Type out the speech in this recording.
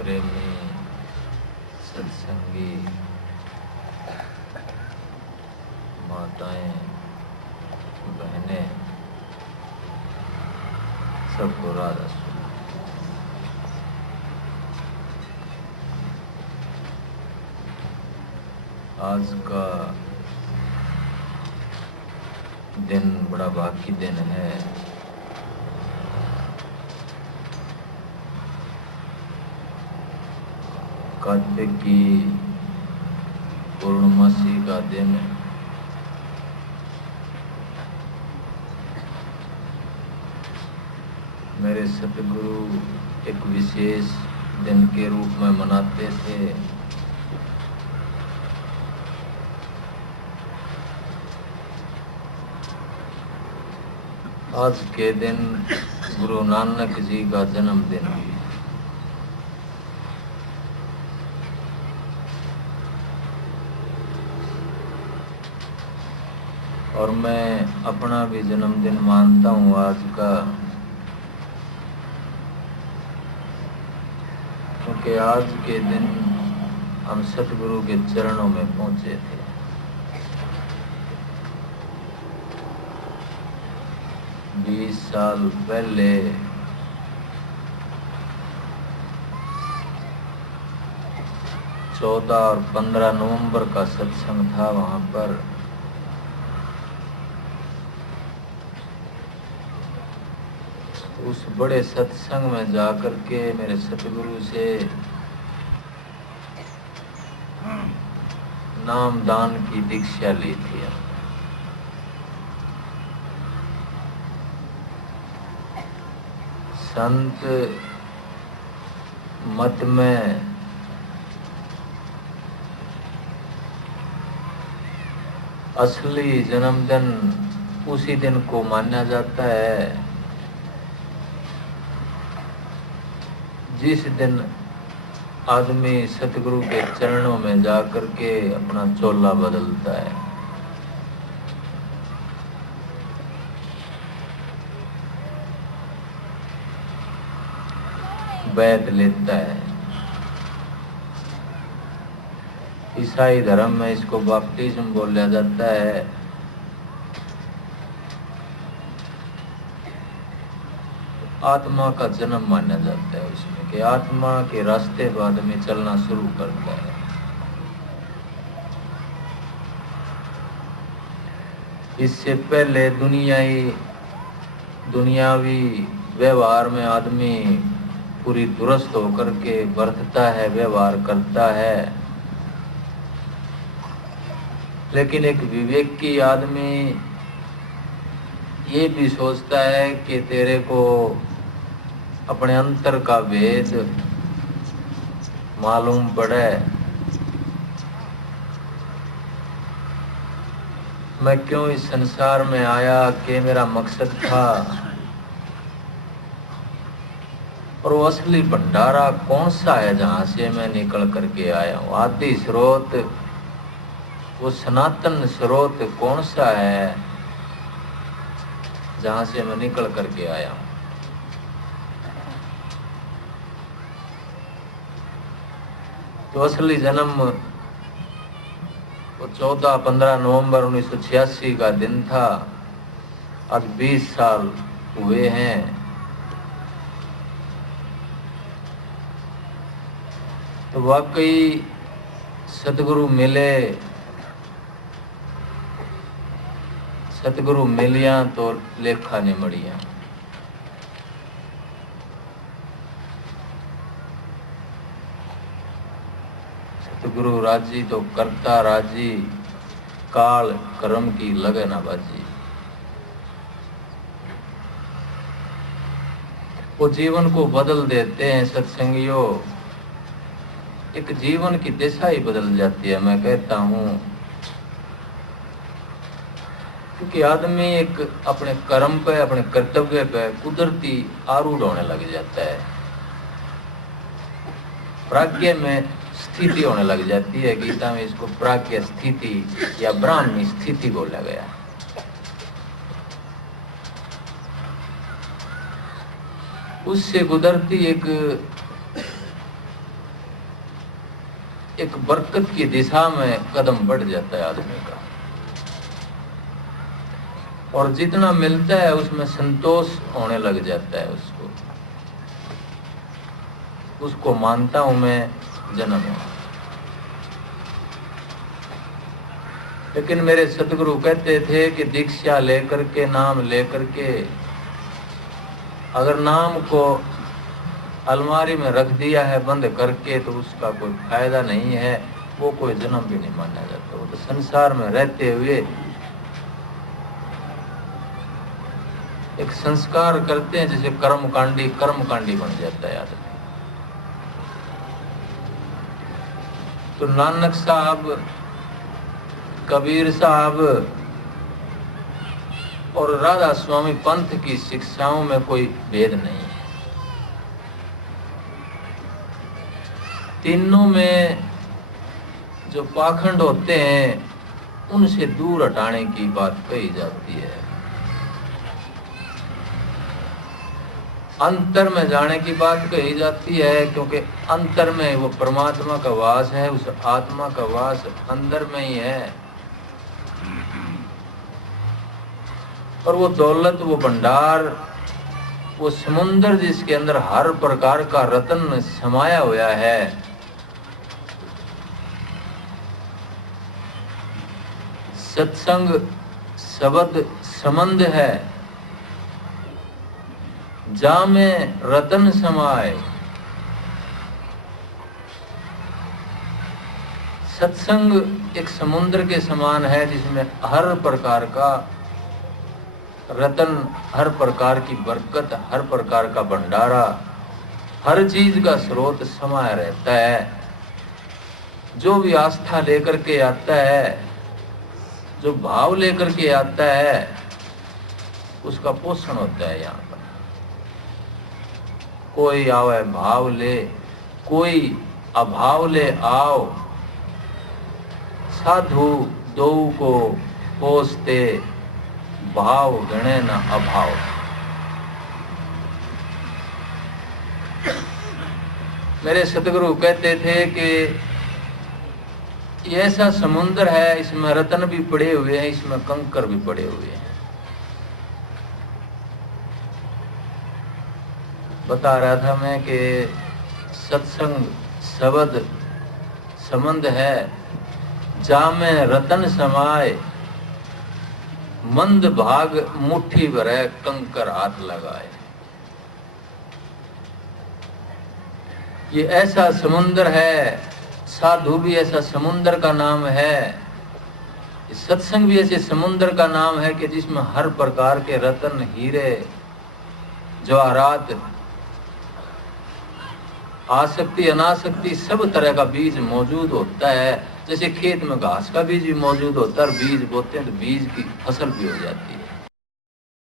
प्रेमी सत्संगी माताएं बहनें सबको राधा स्वामी। आज का दिन बड़ा भाग्य दिन है। कार्तिक की पूर्णमासी का दिन मेरे सतगुरु एक विशेष दिन के रूप में मनाते थे। आज के दिन गुरु नानक जी का जन्मदिन है। और मैं अपना भी जन्मदिन मानता हूँ आज का, क्योंकि आज के दिन हम सतगुरु के चरणों में पहुंचे थे। बीस साल पहले चौदह और 15 नवंबर का सत्संग था। वहां पर उस बड़े सत्संग में जाकर के मेरे सतगुरु से नाम दान की दीक्षा ली थी। संत मत में असली जन्मदिन उसी दिन को माना जाता है जिस दिन आदमी सतगुरु के चरणों में जाकर के अपना चोला बदलता है। बैत लेता है। ईसाई धर्म में इसको बपतिस्म बोला जाता है। आत्मा का जन्म माना जाता है उसमें, कि आत्मा के रास्ते पर आदमी चलना शुरू करता है। इससे पहले दुनियावी व्यवहार में आदमी पूरी दुरुस्त होकर के बरतता है, व्यवहार करता है। लेकिन एक विवेकी आदमी ये भी सोचता है कि तेरे को अपने अंतर का भेद मालूम पड़े। मैं क्यों इस संसार में आया, कि मेरा मकसद था, और वो असली भंडारा कौन सा है जहां से मैं निकल करके आया हूँ। आदि स्रोत, वो सनातन स्रोत कौन सा है जहां से मैं निकल करके आया हूँ। तो असली जन्म वो 14-15 नवंबर 1986 का दिन था। आज 20 साल हुए हैं। तो वाकई सतगुरु मिले, सतगुरु मिलिया तो लेखा निमड़िया। सतगुरु राजी तो करता राजी, काल कर्म की लगे ना बाजी। वो जीवन को बदल देते हैं सत्संगियों। एक जीवन की दिशा ही बदल जाती है, मैं कहता हूँ। क्योंकि आदमी एक अपने कर्म पे, अपने कर्तव्य पे कुदरती आरूढ़ होने लग जाता है। प्राज्ञ में स्थिति होने लग जाती है। गीता में इसको प्राज्ञ स्थिति या ब्राह्मी स्थिति बोला गया। उससे गुजरती एक एक बरकत की दिशा में कदम बढ़ जाता है आदमी का, और जितना मिलता है उसमें संतोष होने लग जाता है उसको मानता हूं मैं जन्म हुआ। लेकिन मेरे सदगुरु कहते थे कि दीक्षा लेकर के, नाम लेकर के, अगर नाम को अलमारी में रख दिया है बंद करके तो उसका कोई फायदा नहीं है, वो कोई जन्म भी नहीं माना जाता। वो तो संसार में रहते हुए एक संस्कार करते हैं, जैसे कर्मकांडी बन जाता है आदमी। तो नानक साहब, कबीर साहब और राधा स्वामी पंथ की शिक्षाओं में कोई भेद नहीं है। तीनों में जो पाखंड होते हैं उनसे दूर हटाने की बात कही जाती है। अंतर में जाने की बात कही जाती है, क्योंकि अंतर में वो परमात्मा का वास है, उस आत्मा का वास अंदर में ही है। और वो दौलत, वो भंडार, वो समुंदर जिसके अंदर हर प्रकार का रत्न समाया हुआ है, सत्संग शब्द संबंध है, जा में रतन समाए। सत्संग एक समुद्र के समान है जिसमें हर प्रकार का रतन, हर प्रकार की बरकत, हर प्रकार का भंडारा, हर चीज का स्रोत समाया रहता है। जो भी आस्था लेकर के आता है, जो भाव लेकर के आता है, उसका पोषण होता है। यहाँ पर कोई आवे भाव ले, कोई अभाव ले आओ, साधु दो को पोसते, भाव गणे न अभाव। मेरे सतगुरु कहते थे कि ये ऐसा समुद्र है, इसमें रत्न भी पड़े हुए हैं, इसमें कंकर भी पड़े हुए हैं। बता रहा था मैं कि सत्संग शब्द संबंध है, जामे रतन समाए, मंद भाग मुट्ठी भरे कंकर हाथ लगाए। ये ऐसा समुंदर है, साधु भी ऐसा समुंदर का नाम है, सत्संग भी ऐसे समुंदर का नाम है कि जिसमें हर प्रकार के रत्न, हीरे, जवाहरात, आसक्ति अनासक्ति सब तरह का बीज मौजूद होता है। जैसे खेत में घास का बीज भी मौजूद होता है, और बीज बोते हैं तो बीज की फसल भी हो जाती है।